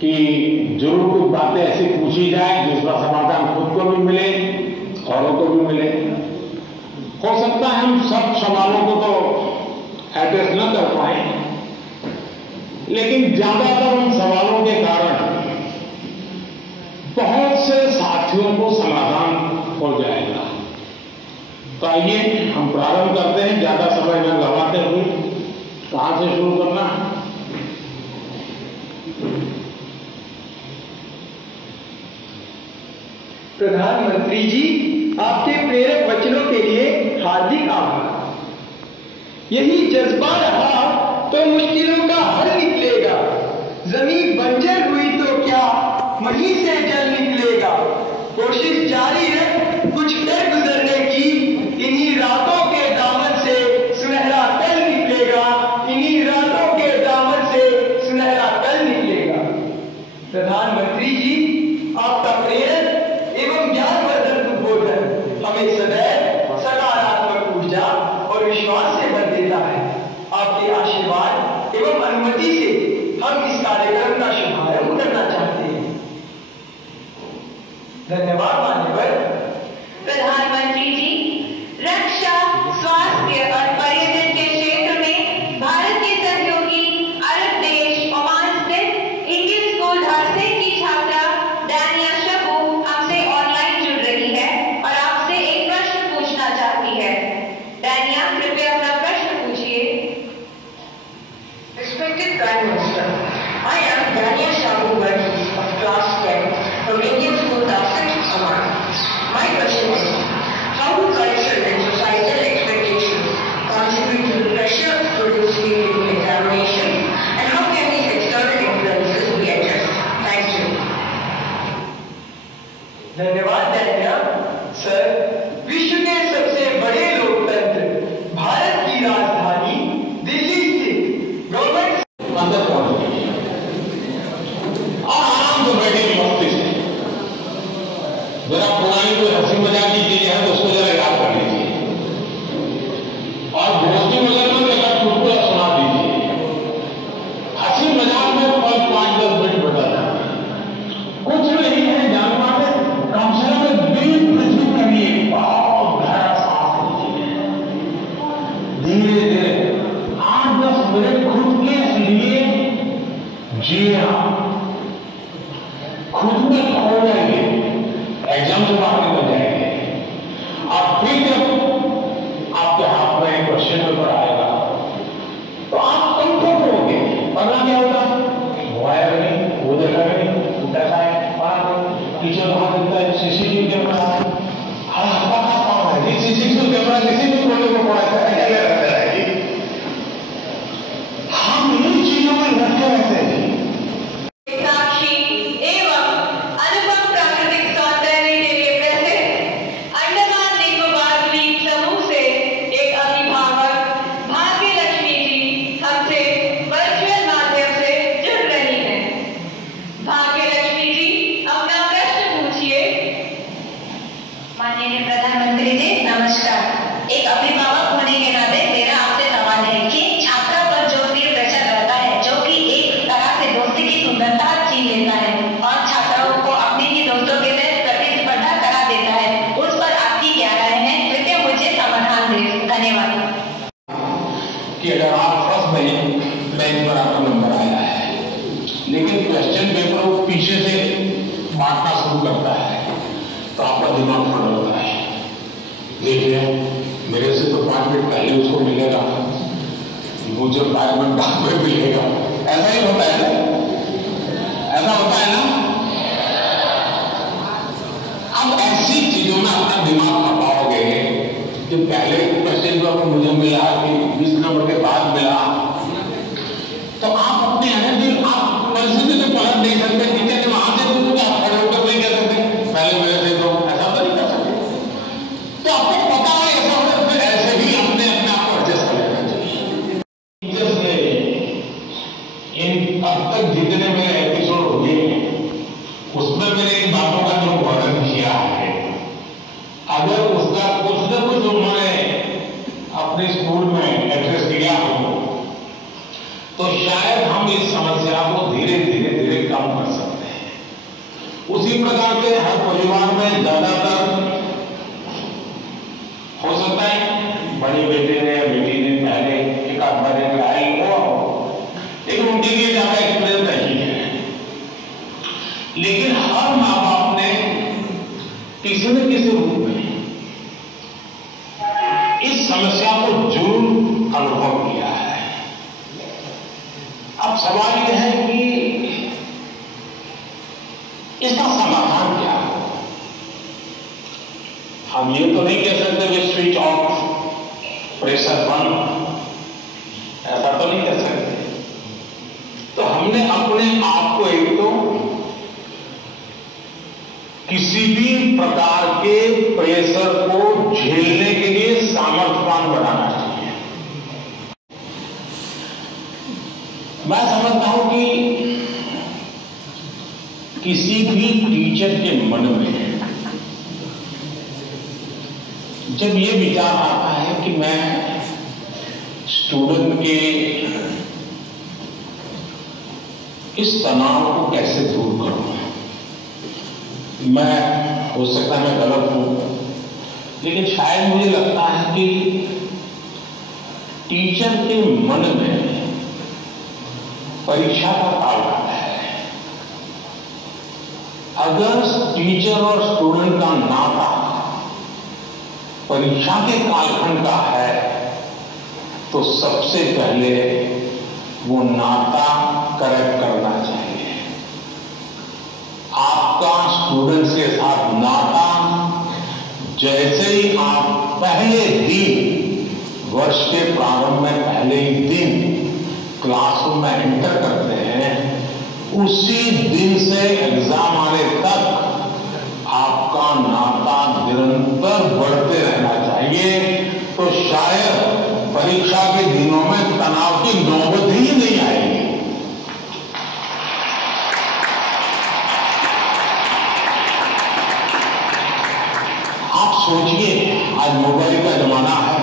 कि जरूर कुछ बातें ऐसी पूछी जाए जिसका समाधान खुद को भी मिले, औरों को भी मिले। हो सकता है हम सब सवालों को तो एड्रेस न कर पाए, लेकिन ज्यादातर उन सवालों के कारण बहुत से साथियों को समाधान हो जाएगा। तो आइए हम प्रारंभ करते हैं, ज्यादा समय न गंवाते हुए। कहां से शुरू करना है? प्रधानमंत्री जी, आपके प्रेरक वचनों के लिए हार्दिक आभार। यही जज्बा रहा तो मुश्किलों का हल निकलेगा। जमीन बंजर हुई तो क्या वहीं से जल निकलेगा। कोशिश जारी रख कुछ कर गुजरने की, इन्हीं रातों के दामन से सुनहरा कल निकलेगा। इन्हीं रातों के दामन से सुनहरा कल निकलेगा। प्रधानमंत्री जी, आपका प्रेरक एवं ज्ञानवर्धक उद्बोधन हमें सदैव सकारात्मक ऊर्जा और विश्वास से भर देता है। आपके आशीर्वाद एवं अनुमति से हम इस कार्यक्रम का शुभारंभ करना चाहते हैं। धन्यवाद मान्यवर। प्रधानमंत्री जी, रक्षा, स्वास्थ्य और पर्यटन के क्षेत्र में भारत के सहयोगी अरब देश ओमान स्थित इंडियन स्कूल धारसे की छात्रा दानिया शबू हमसे ऑनलाइन जुड़ रही है और आपसे एक प्रश्न पूछना चाहती है। दानिया, कृपया अपना प्रश्न पूछिए। Respected Prime Minister, I am Dania Shabu Verghese of Class 10 from Indian School Dharsik, Oman. My question is, how do cultural and societal expectations contribute to the pressure produced during examination, and how can these external influences be addressed? Thank you. धन्यवाद दानिया। Sir, विश्व के सबसे बड़े लोकतंत्र भारत की राजधानी दिल्ली स्थित गवर्नमेंट अंदर पहुंच गई और आराम से बैठे मस्ती से। जरा पुरानी कोई हंसी मजाक की चीज है तो उसको जरा याद कर लीजिए और दोस्ती मजाक में एक चुटकुला सुना दीजिए। हंसी मजाक में 5-10 मिनट बदलना कुछ नहीं है। जानवर में कम से कम दिल पृथ्वी करिए, बहुत गहरा सांस लीजिए, धीरे धीरे 8-10 मिनट खुद के लिए जिए। खुद में खो जाएंगे, एग्जाम से बाहर निकल जाएंगे। अब फिर जब आपके हाथ में क्वेश्चन पेपर आएगा तो आप कंफर्ट होंगे। वरना क्या होगा, वो आया नहीं, वो देखा नहीं, कैसा है, टीचर वहां देता है सीसीटीवी कैमरा, सीसीटीवी कैमरा किसी भी कोने को पड़ा है, हम इन चीजों में लगे रहते हैं। साक्षी एवं अनुपम प्राकृतिक सौंदर्य के लिए प्रसिद्ध अंडमान निकोबार द्वीप समूह से एक अभिभावक भाग्य लक्ष्मी जी हमसे वर्चुअल माध्यम से जुड़ रही हैं। भाग्य लक्ष्मी जी, अपना प्रश्न पूछिए। माननीय प्रधानमंत्री जी, नमस्कार। एक अभिभावक होने के नाते मेरा आपसे सवाल है कि छात्रा पर जो पीर प्रेशर रहता है, जो कि एक तरह से दोस्ती की सुंदरता छीन लेता है और छात्राओं को अपने ही दोस्तों के साथ प्रतिस्पर्धा करा देता है, उस पर आपकी क्या राय है? कृपया मुझे समाधान दें। धन्यवाद। कि अगर आप फर्स्ट बैंक पर आपका नंबर आया है, लेकिन क्वेश्चन पेपर वो पीछे से बांटना शुरू करता है तो आपका दिमाग फट होता है। देखिए, मेरे से तो 5 मिनट पहले उसको मिलेगा, मुझे 5 मिनट बाद में मिलेगा। ऐसा ही होता है ना, ऐसा होता है ना। अब ऐसी चीजों में अपना दिमाग खपाओगे कि पहले क्वेश्चन पेपर मुझे मिला कि 20 नंबर के बाद मिला, तो आप अपने एनर्जी आप परिस्थिति को पलट नहीं सकते। टीचर ने वहां से पूछा, आप खड़े होकर नहीं कह सकते पहले मेरे से, तो ऐसा तो नहीं कर सकते। तो आपको पता है ऐसा होता, फिर ऐसे ही अपने आप को एडजस्ट कर लेना चाहिए। टीचर्स ने इन अब तक जितने मेरे एपिसोड हुए हैं उसमें मैंने इन बातों का जो वर्णन किया है, अगर उसका कुछ न कुछ उन्होंने अपने स्कूल में एड्रेस किया हो तो शायद हम इस समस्या को धीरे धीरे कम कम कर सकते हैं। उसी प्रकार से हर परिवार में ज्यादातर हो सकता है बड़ी बेटे ने या बेटी ने पहले एक आध बार लड़ाई हुआ हो, लेकिन उनके लिए ज्यादा एक्सपीरियंस नहीं है। लेकिन हर माँ बाप ने किसी न किसी रूप में इस समस्या को जरूर अनुभव किया है। अब सवाल यह है कि इसका समाधान क्या है। हम ये तो नहीं कह सकते कि स्विच ऑफ, प्रेशर बंद, ऐसा तो नहीं कह सकते। तो हमने अपने आप को एक तो किसी भी प्रकार के प्रेशर को झेलने के लिए सामर्थ्यवान बनाना चाहिए। मैं समझता हूं कि किसी भी टीचर के मन में जब ये विचार आता है कि मैं स्टूडेंट के इस तनाव को कैसे दूर करूं, मैं हो सकता है मैं गलत हूं, लेकिन शायद मुझे लगता है कि टीचर के मन में परीक्षा का काल आता है। अगर टीचर और स्टूडेंट का नाता परीक्षा के कालखंड का है तो सबसे पहले वो नाता करेक्ट करना चाहिए। आपका स्टूडेंट्स के साथ नाता जैसे ही आप पहले दिन, वर्ष के प्रारंभ में पहले ही दिन क्लासरूम में एंटर करते हैं, उसी दिन से एग्जाम आने तक आपका नाता निरंतर बढ़ते रहना चाहिए। तो शायद परीक्षा के दिनों में तनाव की नौबत ही नहीं आएगी। आप सोचिए, आज मोबाइल का जमाना है,